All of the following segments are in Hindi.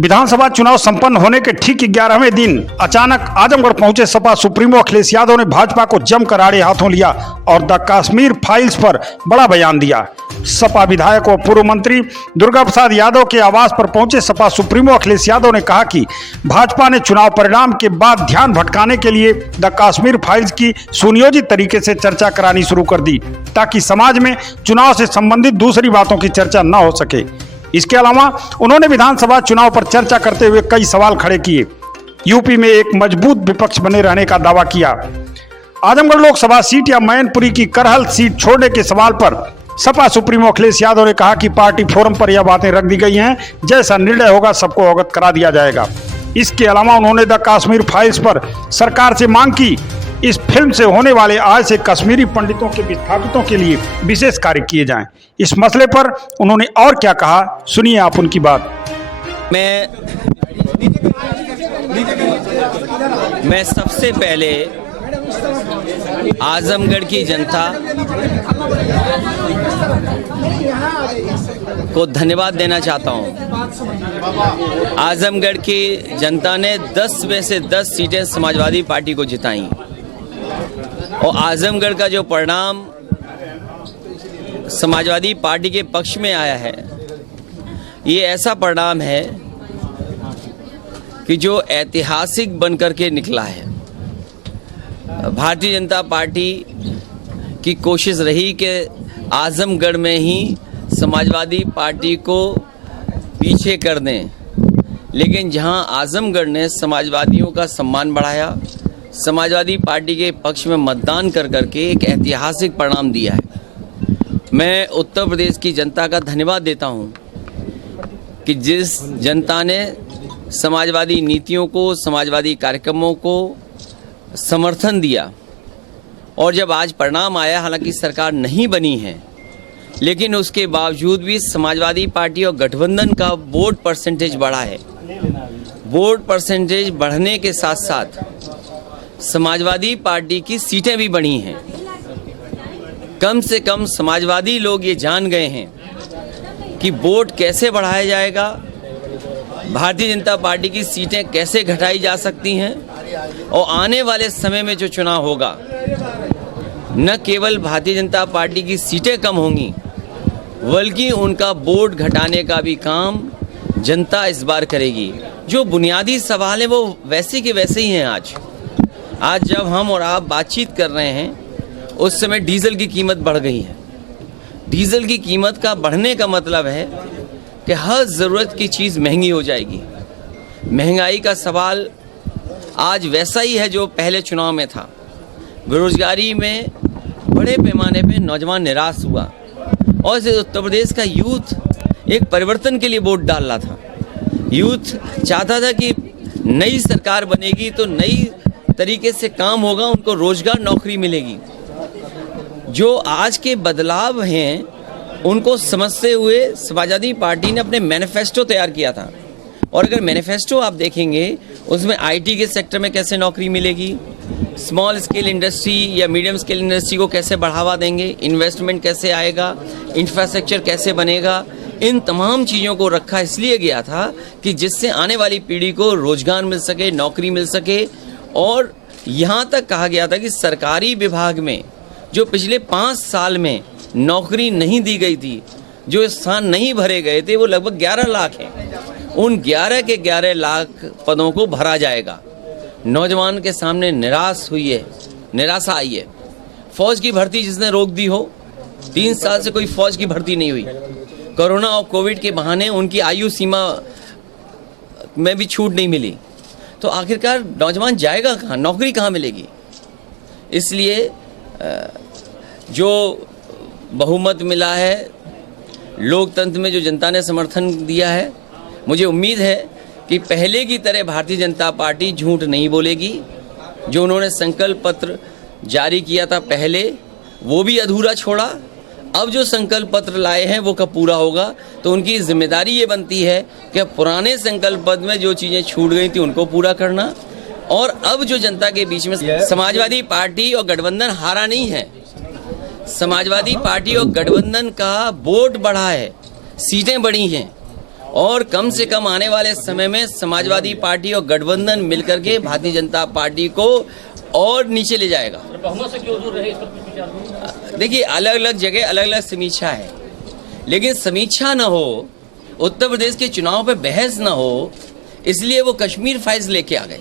विधानसभा चुनाव संपन्न होने के ठीक 11वें दिन अचानक आजमगढ़ पहुंचे सपा सुप्रीमो अखिलेश यादव ने भाजपा को जमकर आड़े हाथों लिया और द कश्मीर फाइल्स पर बड़ा बयान दिया। सपा विधायक और पूर्व मंत्री दुर्गा प्रसाद यादव के आवास पर पहुंचे सपा सुप्रीमो अखिलेश यादव ने कहा कि भाजपा ने चुनाव परिणाम के बाद ध्यान भटकाने के लिए द कश्मीर फाइल्स की सुनियोजित तरीके से चर्चा करानी शुरू कर दी ताकि समाज में चुनाव से संबंधित दूसरी बातों की चर्चा न हो सके। इसके अलावा उन्होंने विधानसभा चुनाव पर चर्चा करते हुए कई सवाल खड़े किए। यूपी में एक मजबूत विपक्ष बने रहने का दावा किया। आजमगढ़ लोकसभा सीट या मैनपुरी की करहल सीट छोड़ने के सवाल पर सपा सुप्रीमो अखिलेश यादव ने कहा कि पार्टी फोरम पर यह बातें रख दी गई हैं, जैसा निर्णय होगा सबको अवगत करा दिया जाएगा। इसके अलावा उन्होंने द कश्मीर फाइल्स पर सरकार से मांग की इस फिल्म से होने वाले आय से कश्मीरी पंडितों के विस्थापितों के लिए विशेष कार्य किए जाएं। इस मसले पर उन्होंने और क्या कहा, सुनिए आप उनकी बात। मैं सबसे पहले आजमगढ़ की जनता को धन्यवाद देना चाहता हूं। आजमगढ़ की जनता ने 10 में से 10 सीटें समाजवादी पार्टी को जिताई और आजमगढ़ का जो परिणाम समाजवादी पार्टी के पक्ष में आया है, ये ऐसा परिणाम है कि जो ऐतिहासिक बनकर के निकला है। भारतीय जनता पार्टी की कोशिश रही कि आजमगढ़ में ही समाजवादी पार्टी को पीछे कर दें, लेकिन जहां आजमगढ़ ने समाजवादियों का सम्मान बढ़ाया, समाजवादी पार्टी के पक्ष में मतदान कर करके एक ऐतिहासिक परिणाम दिया है। मैं उत्तर प्रदेश की जनता का धन्यवाद देता हूं कि जिस जनता ने समाजवादी नीतियों को, समाजवादी कार्यक्रमों को समर्थन दिया और जब आज परिणाम आया, हालांकि सरकार नहीं बनी है, लेकिन उसके बावजूद भी समाजवादी पार्टी और गठबंधन का वोट परसेंटेज बढ़ा है। वोट परसेंटेज बढ़ने के साथ साथ समाजवादी पार्टी की सीटें भी बढ़ी हैं। कम से कम समाजवादी लोग ये जान गए हैं कि वोट कैसे बढ़ाया जाएगा, भारतीय जनता पार्टी की सीटें कैसे घटाई जा सकती हैं और आने वाले समय में जो चुनाव होगा, न केवल भारतीय जनता पार्टी की सीटें कम होंगी, बल्कि उनका वोट घटाने का भी काम जनता इस बार करेगी। जो बुनियादी सवाल है वो वैसे के वैसे ही हैं। आज जब हम और आप बातचीत कर रहे हैं, उस समय डीजल की कीमत बढ़ गई है। डीजल की कीमत का बढ़ने का मतलब है कि हर ज़रूरत की चीज़ महंगी हो जाएगी। महंगाई का सवाल आज वैसा ही है जो पहले चुनाव में था। बेरोजगारी में बड़े पैमाने पे नौजवान निराश हुआ और इस उत्तर प्रदेश का यूथ एक परिवर्तन के लिए वोट डाल रहा था। यूथ चाहता था कि नई सरकार बनेगी तो नई तरीके से काम होगा, उनको रोजगार, नौकरी मिलेगी। जो आज के बदलाव हैं उनको समझते हुए समाजवादी पार्टी ने अपने मैनिफेस्टो तैयार किया था। और अगर मैनिफेस्टो आप देखेंगे, उसमें आईटी के सेक्टर में कैसे नौकरी मिलेगी, स्मॉल स्केल इंडस्ट्री या मीडियम स्केल इंडस्ट्री को कैसे बढ़ावा देंगे, इन्वेस्टमेंट कैसे आएगा, इंफ्रास्ट्रक्चर कैसे बनेगा, इन तमाम चीज़ों को रखा इसलिए गया था कि जिससे आने वाली पीढ़ी को रोजगार मिल सके, नौकरी मिल सके। और यहाँ तक कहा गया था कि सरकारी विभाग में जो पिछले 5 साल में नौकरी नहीं दी गई थी, जो स्थान नहीं भरे गए थे, वो लगभग 11 लाख हैं। उन 11 के 11 लाख पदों को भरा जाएगा। नौजवान के सामने निराशा आई है। फौज की भर्ती जिसने रोक दी हो, 3 साल से कोई फौज की भर्ती नहीं हुई। कोरोना और कोविड के बहाने उनकी आयु सीमा में भी छूट नहीं मिली, तो आखिरकार नौजवान जाएगा कहाँ, नौकरी कहाँ मिलेगी। इसलिए जो बहुमत मिला है, लोकतंत्र में जो जनता ने समर्थन दिया है, मुझे उम्मीद है कि पहले की तरह भारतीय जनता पार्टी झूठ नहीं बोलेगी। जो उन्होंने संकल्प पत्र जारी किया था पहले, वो भी अधूरा छोड़ा। अब जो संकल्प पत्र लाए हैं वो कब पूरा होगा, तो उनकी जिम्मेदारी ये बनती है कि पुराने संकल्प पत्र में जो चीज़ें छूट गई थी उनको पूरा करना। और अब जो जनता के बीच में समाजवादी पार्टी और गठबंधन हारा नहीं है, समाजवादी पार्टी और गठबंधन का वोट बढ़ा है, सीटें बढ़ी हैं और कम से कम आने वाले समय में समाजवादी पार्टी और गठबंधन मिलकर के भारतीय जनता पार्टी को और नीचे ले जाएगा। बहुमत से क्यों दूर रहे, इस पर कुछ विचार हो? देखिए, अलग अलग जगह अलग अलग समीक्षा है, लेकिन समीक्षा न हो, उत्तर प्रदेश के चुनाव पे बहस न हो, इसलिए वो कश्मीर फाइल्स लेके आ गए।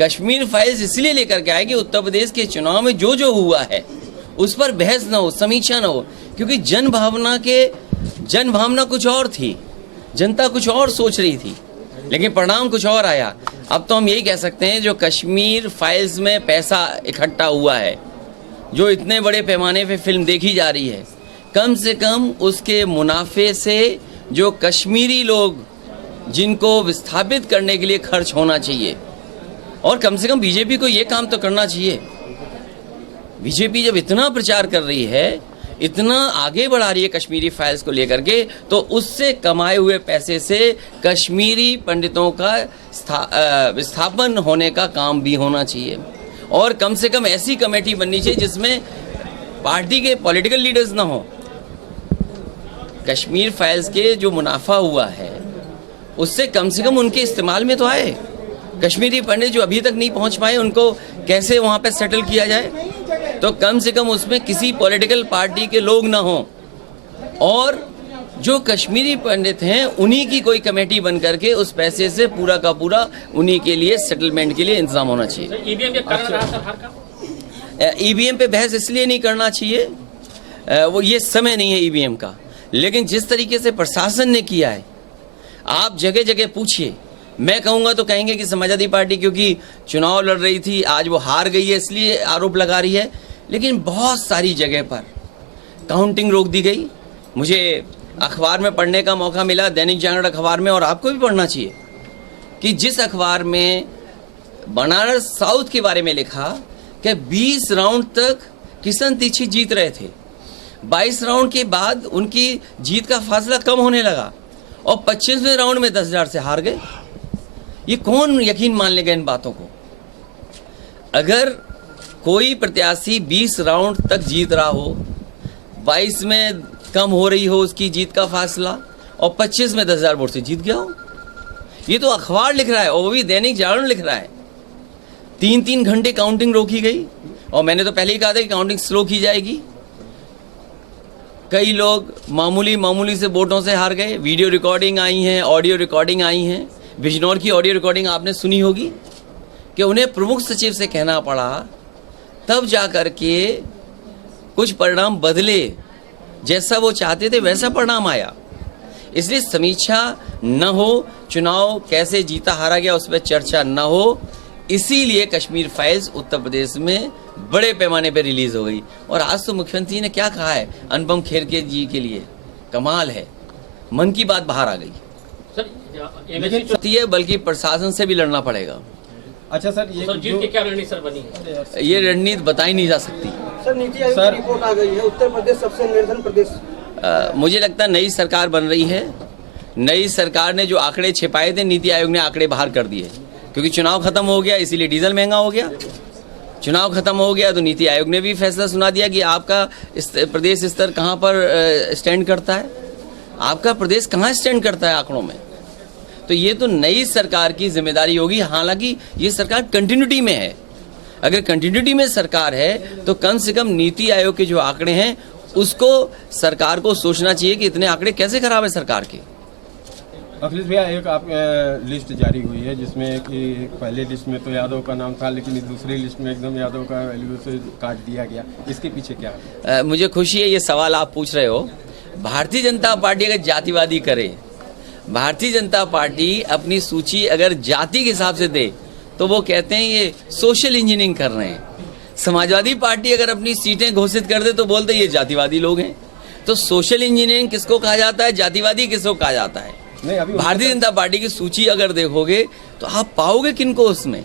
कश्मीर फाइल्स इसलिए लेकर के आए कि उत्तर प्रदेश के चुनाव में जो जो हुआ है उस पर बहस न हो, समीक्षा न हो, क्योंकि जनभावना कुछ और थी, जनता कुछ और सोच रही थी, लेकिन परिणाम कुछ और आया। अब तो हम यही कह सकते हैं, जो कश्मीर फाइल्स में पैसा इकट्ठा हुआ है, जो इतने बड़े पैमाने पे फिल्म देखी जा रही है, कम से कम उसके मुनाफे से जो कश्मीरी लोग जिनको विस्थापित करने के लिए खर्च होना चाहिए, और कम से कम बीजेपी को ये काम तो करना चाहिए। बीजेपी जब इतना प्रचार कर रही है, इतना आगे बढ़ा रही है कश्मीरी फाइल्स को लेकर के, तो उससे कमाए हुए पैसे से कश्मीरी पंडितों का विस्थापन होने का काम भी होना चाहिए। और कम से कम ऐसी कमेटी बननी चाहिए जिसमें पार्टी के पॉलिटिकल लीडर्स ना हो। कश्मीर फाइल्स के जो मुनाफा हुआ है उससे कम से कम उनके इस्तेमाल में तो आए। कश्मीरी पंडित जो अभी तक नहीं पहुंच पाए, उनको कैसे वहां पे सेटल किया जाए, तो कम से कम उसमें किसी पॉलिटिकल पार्टी के लोग ना हो, और जो कश्मीरी पंडित हैं उन्हीं की कोई कमेटी बन करके उस पैसे से पूरा का पूरा उन्हीं के लिए सेटलमेंट के लिए इंतजाम होना चाहिए। ईवीएम के कारण रहा सर हार का? ईवीएम पे बहस इसलिए नहीं करना चाहिए, वो ये समय नहीं है ईवीएम का, लेकिन जिस तरीके से प्रशासन ने किया है, आप जगह जगह पूछिए। मैं कहूँगा तो कहेंगे कि समाजवादी पार्टी क्योंकि चुनाव लड़ रही थी, आज वो हार गई है इसलिए आरोप लगा रही है, लेकिन बहुत सारी जगह पर काउंटिंग रोक दी गई। मुझे अखबार में पढ़ने का मौका मिला, दैनिक जागरण अखबार में, और आपको भी पढ़ना चाहिए, कि जिस अखबार में बनारस साउथ के बारे में लिखा कि 20 राउंड तक किशन दीक्षित जीत रहे थे, 22 राउंड के बाद उनकी जीत का फासला कम होने लगा और 25वें राउंड में 10,000 से हार गए। ये कौन यकीन मान लेगा इन बातों को? अगर कोई प्रत्याशी 20 राउंड तक जीत रहा हो, 22 में कम हो रही हो उसकी जीत का फासला, और 25 में 10,000 वोट से जीत गया हो, ये तो अखबार लिख रहा है, और वो भी दैनिक जागरण लिख रहा है। 3-3 घंटे काउंटिंग रोकी गई, और मैंने तो पहले ही कहा था कि काउंटिंग स्लो की जाएगी। कई लोग मामूली से वोटों से हार गए। वीडियो रिकॉर्डिंग आई हैं, ऑडियो रिकॉर्डिंग आई हैं। बिजनौर की ऑडियो रिकॉर्डिंग आपने सुनी होगी कि उन्हें प्रमुख सचिव से कहना पड़ा, तब जा कर के कुछ परिणाम बदले, जैसा वो चाहते थे वैसा परिणाम आया। इसलिए समीक्षा न हो, चुनाव कैसे जीता हारा गया उस पर चर्चा न हो, इसीलिए कश्मीर फाइल्स उत्तर प्रदेश में बड़े पैमाने पर रिलीज हो गई। और आज तो मुख्यमंत्री ने क्या कहा है अनुपम खेर जी के लिए, कमाल है, मन की बात बाहर आ गई। है, बल्कि प्रशासन से भी लड़ना पड़ेगा। अच्छा सर, ये सर जीत की क्या रणनीति सर बनी है? ये रणनीति बताई नहीं जा सकती। सर नीति आयोग की रिपोर्ट आ गई है, उत्तर प्रदेश सबसे निर्धन प्रदेश। मुझे लगता है नई सरकार बन रही है, नई सरकार ने जो आंकड़े छिपाए थे नीति आयोग ने आंकड़े बाहर कर दिए, क्योंकि चुनाव खत्म हो गया इसीलिए डीजल महंगा हो गया। चुनाव खत्म हो गया तो नीति आयोग ने भी फैसला सुना दिया कि आपका प्रदेश स्तर कहाँ पर स्टैंड करता है, आपका प्रदेश कहाँ स्टैंड करता है आंकड़ों में। तो ये तो नई सरकार की जिम्मेदारी होगी। हालांकि ये सरकार कंटिन्यूटी में है, अगर कंटिन्यूटी में सरकार है तो कम से कम नीति आयोग के जो आंकड़े हैं उसको सरकार को सोचना चाहिए कि इतने आंकड़े कैसे खराब है सरकार के। अखिलेश भैया, एक आप लिस्ट जारी हुई है जिसमें कि पहले लिस्ट में तो यादव का नाम था, लेकिन दूसरी लिस्ट में एकदम यादव का वैल्यू से काट दिया गया, इसके पीछे क्या है? मुझे खुशी है ये सवाल आप पूछ रहे हो। भारतीय जनता पार्टी अगर जातिवादी करे, भारतीय जनता पार्टी अपनी सूची अगर जाति के हिसाब से दे तो वो कहते हैं ये सोशल इंजीनियरिंग कर रहे हैं। समाजवादी पार्टी अगर अपनी सीटें घोषित कर दे तो बोलते ये जातिवादी लोग हैं। तो सोशल इंजीनियरिंग किसको कहा जाता है, जातिवादी किसको कहा जाता है? भारतीय जनता पार्टी की सूची अगर देखोगे तो आप पाओगे किनको उसमें।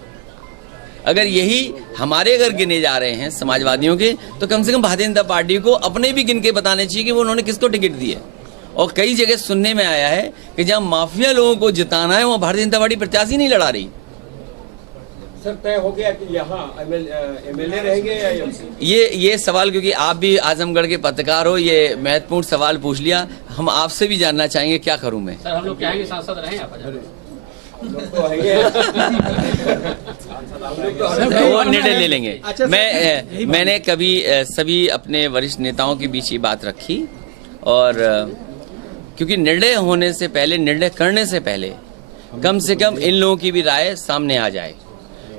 अगर यही हमारे अगर गिने जा रहे हैं समाजवादियों के, तो कम से कम भारतीय जनता पार्टी को अपने भी गिन के बताने चाहिए कि वो उन्होंने किसको टिकट दिए। और कई जगह सुनने में आया है कि जहां माफिया लोगों को जिताना है वहां भारतीय जनता पार्टी प्रत्याशी नहीं लड़ा रही। सर तय हो गया कि यहाँ एमएलए रहेंगे या एमपी? ये सवाल, क्योंकि आप भी आजमगढ़ के पत्रकार हो, ये महत्वपूर्ण सवाल पूछ लिया। हम आपसे भी जानना चाहेंगे, क्या करूं मैं? सर हम लोग चाहेंगे सांसद रहें आप। वो निर्णय ले लेंगे। मैंने कभी सभी अपने वरिष्ठ नेताओं के बीच ये बात रखी, और क्योंकि निर्णय होने से पहले, निर्णय करने से पहले कम से कम इन लोगों की भी राय सामने आ जाए।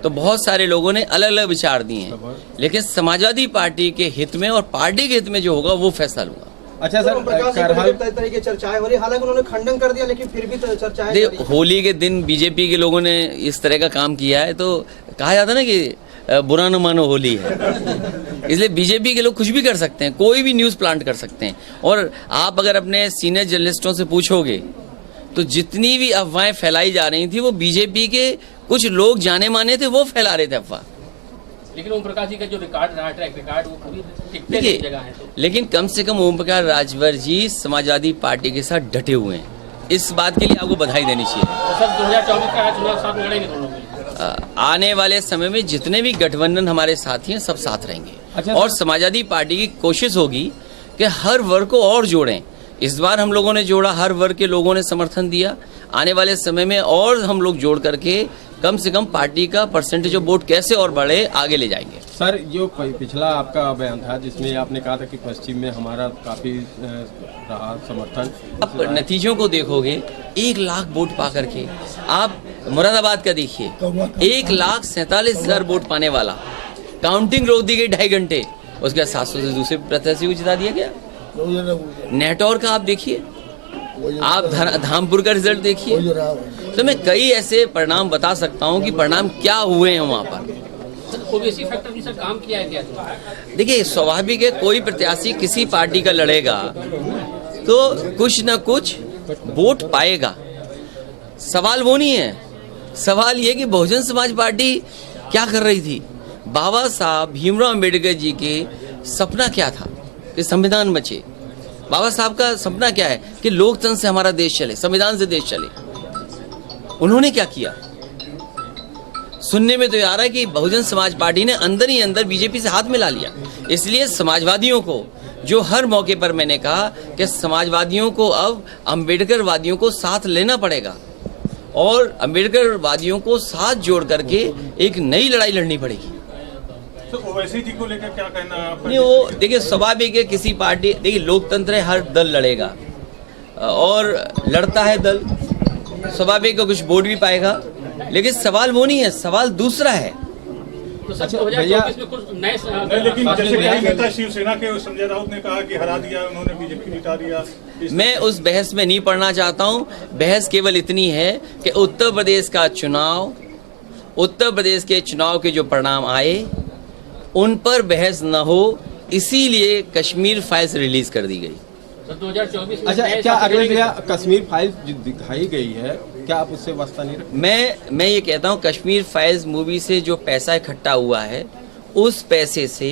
तो बहुत सारे लोगों ने अलग अलग विचार दिए हैं, लेकिन समाजवादी पार्टी के हित में और पार्टी के हित में जो होगा वो फैसला लूंगा। अच्छा सर, तरीके चर्चाएं हो रही, हालांकि उन्होंने खंडन कर दिया, लेकिन फिर भी चर्चाएं। देखिए, होली के दिन बीजेपी के लोगों ने इस तरह का काम किया है, तो कहा जाता है ना कि बुरा न मानो होली है। इसलिए बीजेपी के लोग कुछ भी कर सकते हैं, कोई भी न्यूज़ प्लांट कर सकते हैं। और आप अगर अपने सीनियर जर्नलिस्टों से पूछोगे तो जितनी भी अफवाहें फैलाई जा रही थी वो बीजेपी के कुछ लोग जाने माने थे, वो फैला रहे थे अफवाह। लेकिन ओम प्रकाश जी का जो रिकॉर्ड रहा, ट्रैक रिकॉर्ड, वो पूरी टिकते नहीं जगह है। तो लेकिन कम से कम ओम प्रकाश राजभर जी समाजवादी पार्टी के साथ डटे हुए हैं, इस बात के लिए आपको बधाई देनी चाहिए। तो सर 2024 का चुनाव साथ लड़ेंगे दोनों मिलकर? आने वाले समय में जितने भी गठबंधन हमारे साथी हैं, सब साथ रहेंगे। अच्छा, और समाजवादी पार्टी की कोशिश होगी कि हर वर्ग को और जोड़ें। इस बार हम लोगों ने जोड़ा, हर वर्ग के लोगों ने समर्थन दिया। आने वाले समय में और हम लोग जोड़ करके कम से कम पार्टी का परसेंटेज ऑफ वोट कैसे और बढ़े, आगे ले जाएंगे। सर, जो पिछला आपका बयान था जिसमें आपने कहा था कि पश्चिम में हमारा काफी रहा समर्थन, आप नतीजों को देखोगे, 1 लाख वोट पा करके आप मुरादाबाद का देखिए, 1,47,000 वोट पाने वाला, काउंटिंग रोक दी गई 2.5 घंटे, उसके बाद 700 से दूसरे प्रत्याशी को जिता दिया गया। नेटौर का आप देखिए, आप धामपुर का रिजल्ट देखिए। तो मैं कई ऐसे परिणाम बता सकता हूं कि परिणाम क्या हुए हैं वहां पर। ओबीसी फैक्टर भी सर काम किया है क्या? देखिए, स्वाभाविक है, कोई प्रत्याशी किसी पार्टी का लड़ेगा तो कुछ न कुछ वोट पाएगा। सवाल वो नहीं है, सवाल ये कि बहुजन समाज पार्टी क्या कर रही थी। बाबा साहब भीमराव अम्बेडकर जी के सपना क्या था कि संविधान बचे। बाबा साहब का सपना क्या है कि लोकतंत्र से हमारा देश चले, संविधान से देश चले। उन्होंने क्या किया? सुनने में तो ये आ रहा है कि बहुजन समाज पार्टी ने अंदर ही अंदर बीजेपी से हाथ मिला लिया। इसलिए समाजवादियों को, जो हर मौके पर मैंने कहा कि समाजवादियों को अब अम्बेडकर वादियों को साथ लेना पड़ेगा और अम्बेडकर वादियों को साथ जोड़ करके एक नई लड़ाई लड़नी पड़ेगी। तो ओवैसी जी को लेकर क्या कहना है आपका? नहीं, वो देखिए, स्वाभाविक है, किसी पार्टी, देखिए लोकतंत्र है, हर दल लड़ेगा और लड़ता है दल, स्वाभाविक है कुछ वोट भी पाएगा। लेकिन सवाल वो नहीं है, सवाल दूसरा है। तो सर 2024 में कुछ नए नहीं, लेकिन जैसे कई नेता शिवसेना के संजय राउत ने कहा कि हरा दिया उन्होंने, बीजेपी जिता दिया। मैं उस बहस में नहीं पढ़ना चाहता हूं। बहस केवल इतनी है कि उत्तर प्रदेश का चुनाव, उत्तर प्रदेश के चुनाव के जो परिणाम आए उन पर बहस न हो, इसीलिए कश्मीर फाइल्स रिलीज कर दी गई। तो 2024 में अच्छा, क्या अगले कश्मीर फाइल्स जो दिखाई गई है, क्या आप उससे वास्ता नहीं रखते? मैं ये कहता हूँ, कश्मीर फाइल्स मूवी से जो पैसा इकट्ठा हुआ है, उस पैसे से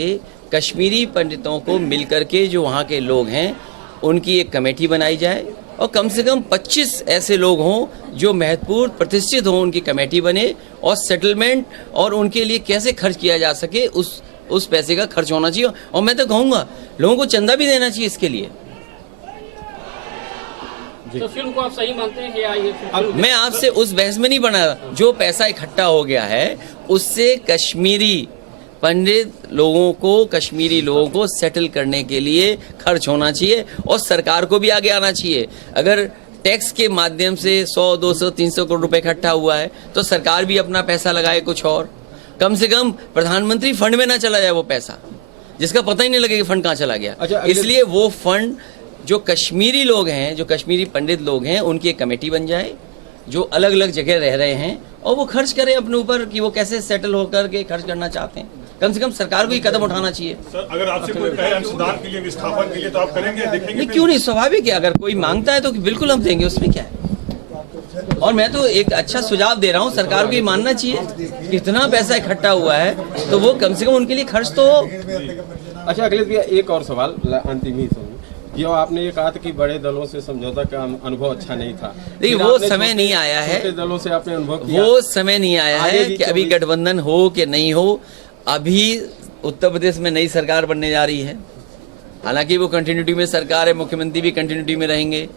कश्मीरी पंडितों को मिलकर के जो वहाँ के लोग हैं उनकी एक कमेटी बनाई जाए और कम से कम 25 ऐसे लोग हों जो महत्वपूर्ण प्रतिष्ठित हों, उनकी कमेटी बने और सेटलमेंट और उनके लिए कैसे खर्च किया जा सके उस पैसे का खर्च होना चाहिए। और मैं तो कहूँगा लोगों को चंदा भी देना चाहिए इसके लिए। तो फिल्म को आप सही मानते हैं कि ये फिल्म? मैं आपसे उस बहस में नहीं बना, जो पैसा इकट्ठा हो गया है उससे कश्मीरी पंडित लोगों को, कश्मीरी लोगों को सेटल करने के लिए खर्च होना चाहिए और सरकार को भी आगे आना चाहिए। अगर टैक्स के माध्यम से 100, 200, 300 करोड़ रुपए इकट्ठा हुआ है तो सरकार भी अपना पैसा लगाए कुछ और। कम से कम प्रधानमंत्री फंड में ना चला जाए वो पैसा, जिसका पता ही नहीं लगे कि फंड कहाँ चला गया। अच्छा, इसलिए वो फंड जो कश्मीरी लोग हैं, जो कश्मीरी पंडित लोग हैं, उनकी एक कमेटी बन जाए जो अलग अलग जगह रह रहे हैं और वो खर्च करें अपने ऊपर कि वो कैसे सेटल होकर के खर्च करना चाहते हैं। कम से कम सरकार को ही कदम उठाना चाहिए। सर, अगर आपसे कोई कहे अंशदान के लिए, विस्थापन के लिए, तो आप करेंगे, देखेंगे? नहीं, क्यों नहीं, स्वाभाविक है, अगर कोई मांगता है तो बिल्कुल हम देंगे, उसमें क्या है। और मैं तो एक अच्छा सुझाव दे रहा हूँ, सरकार को ये मानना चाहिए कि इतना पैसा इकट्ठा हुआ है तो वो कम से कम उनके लिए खर्च तो हो। अच्छा, अखिलेश भैया, एक और सवाल अंतिम ही सुन। जो आपने ये कहा था कि बड़े दलों से समझौता का अनुभव अच्छा नहीं था, देखिए फिर वो आपने समय नहीं आया है, छोटे दलों से आपने अनुभव किया। वो समय नहीं आया आगे है भी कि अभी 24 गठबंधन हो कि नहीं हो। अभी उत्तर प्रदेश में नई सरकार बनने जा रही है, हालांकि वो कंटिन्यूटी में सरकार है, मुख्यमंत्री भी कंटिन्यूटी में रहेंगे,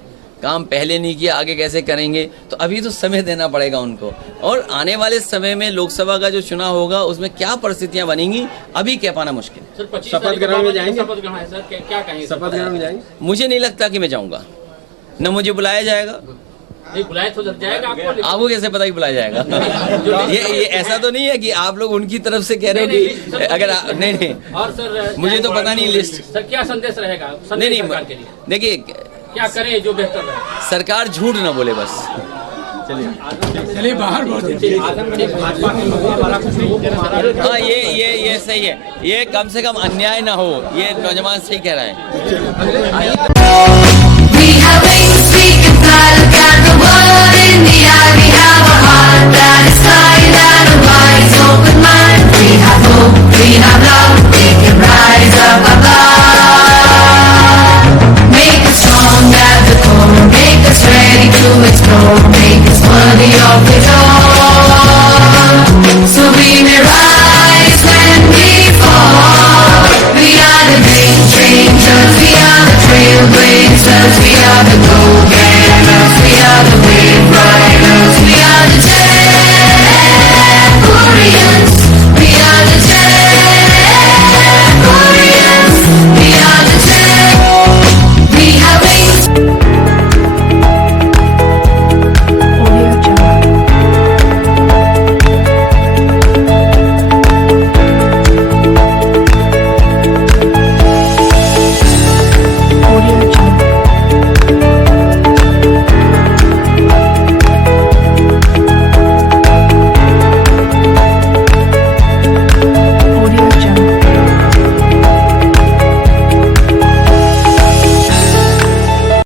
काम पहले नहीं किया आगे कैसे करेंगे, तो अभी तो समय देना पड़ेगा उनको। और आने वाले समय में लोकसभा का जो चुनाव होगा उसमें क्या परिस्थितियां बनेंगी अभी कह पाना मुश्किल है। सर 25 शपथ तारीख को ग्रहण में बाबा जी का जाएंगे? शपथ ग्रहण है सर, क्या कहेंगे सर? शपथ ग्रहण में जाएंगे? मुझे नहीं लगता कि मैं जाऊंगा, न मुझे बुलाया जाएगा। नहीं बुलाए तो जाएगा आपको, आपको कैसे पता कि बुलाया जाएगा? ये ऐसा तो नहीं है कि आप लोग उनकी तरफ से कह रहे हो कि अगर नहीं और सर मुझे तो पता नहीं लिस्ट। सर क्या संदेश रहेगा नहीं सरकार के लिए? देखिए क्या करें जो बेहतर रहे? सरकार झूठ न बोले बस। हाँ ये सही है, ये कम से कम अन्याय ना हो, ये नौजवान सही कह रहा है।